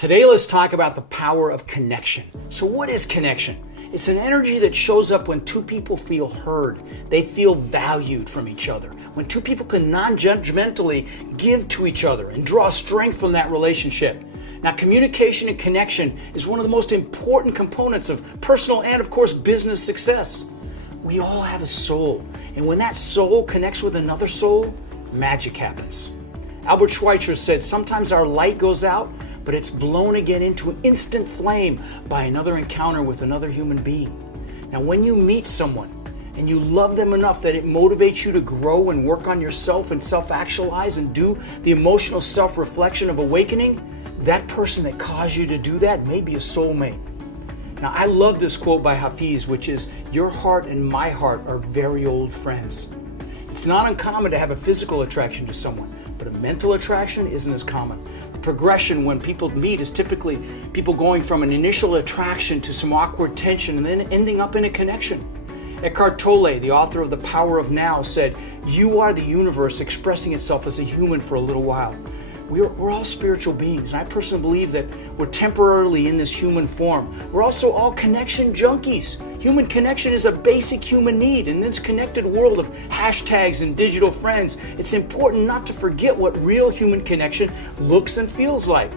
Today, let's talk about the power of connection. So what is connection? It's an energy that shows up when two people feel heard. They feel valued from each other. When two people can non-judgmentally give to each other and draw strength from that relationship. Now, communication and connection is one of the most important components of personal and, of course, business success. We all have a soul, and when that soul connects with another soul, magic happens. Albert Schweitzer said, sometimes our light goes out, but it's blown again into an instant flame by another encounter with another human being. Now, when you meet someone and you love them enough that it motivates you to grow and work on yourself and self-actualize and do the emotional self-reflection of awakening, that person that caused you to do that may be a soulmate. Now, I love this quote by Hafiz, which is, your heart and my heart are very old friends. It's not uncommon to have a physical attraction to someone, but a mental attraction isn't as common. The progression when people meet is typically people going from an initial attraction to some awkward tension and then ending up in a connection. Eckhart Tolle, the author of The Power of Now, said, you are the universe expressing itself as a human for a little while. We're all spiritual beings, and I personally believe that we're temporarily in this human form. We're also all connection junkies. Human connection is a basic human need. In this connected world of hashtags and digital friends, it's important not to forget what real human connection looks and feels like.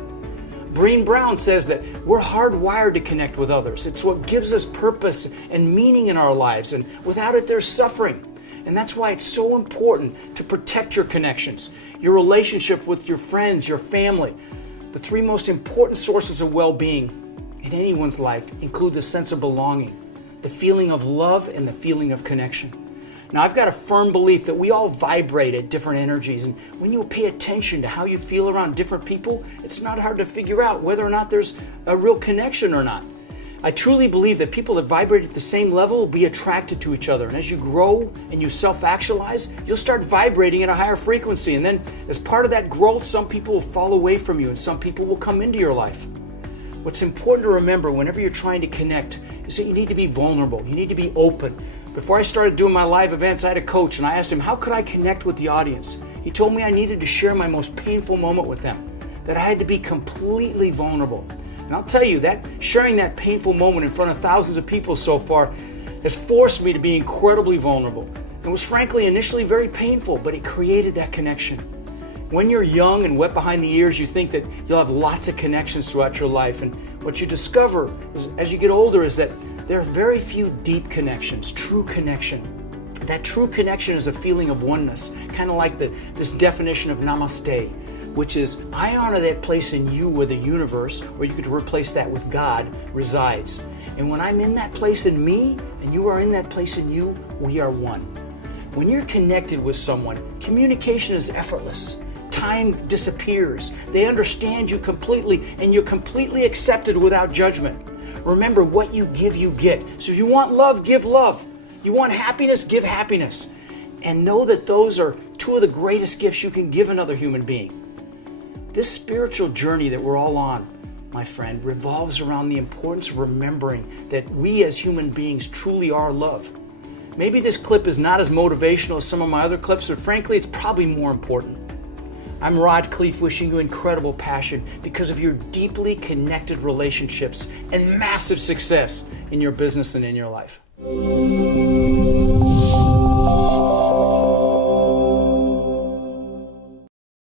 Brené Brown says that we're hardwired to connect with others. It's what gives us purpose and meaning in our lives, and without it, there's suffering. And that's why it's so important to protect your connections, your relationship with your friends, your family. The three most important sources of well-being in anyone's life include the sense of belonging, the feeling of love, and the feeling of connection. Now, I've got a firm belief that we all vibrate at different energies, and when you pay attention to how you feel around different people, it's not hard to figure out whether or not there's a real connection or not. I truly believe that people that vibrate at the same level will be attracted to each other. And as you grow and you self-actualize, you'll start vibrating at a higher frequency. And then as part of that growth, some people will fall away from you and some people will come into your life. What's important to remember whenever you're trying to connect is that you need to be vulnerable. You need to be open. Before I started doing my live events, I had a coach and I asked him, how could I connect with the audience? He told me I needed to share my most painful moment with them, that I had to be completely vulnerable. And I'll tell you that sharing that painful moment in front of thousands of people so far has forced me to be incredibly vulnerable. It was frankly initially very painful, but it created that connection. When you're young and wet behind the ears, you think that you'll have lots of connections throughout your life. And what you discover as you get older is that there are very few deep connections, true connection. That true connection is a feeling of oneness, kind of like this definition of namaste, which is, I honor that place in you where the universe, or you could replace that with God, resides. And when I'm in that place in me, and you are in that place in you, we are one. When you're connected with someone, communication is effortless. Time disappears. They understand you completely, and you're completely accepted without judgment. Remember, what you give, you get. So if you want love, give love. You want happiness, give happiness. And know that those are two of the greatest gifts you can give another human being. This spiritual journey that we're all on, my friend, revolves around the importance of remembering that we as human beings truly are love. Maybe this clip is not as motivational as some of my other clips, but frankly, it's probably more important. I'm Rod Khleif, wishing you incredible passion because of your deeply connected relationships and massive success in your business and in your life.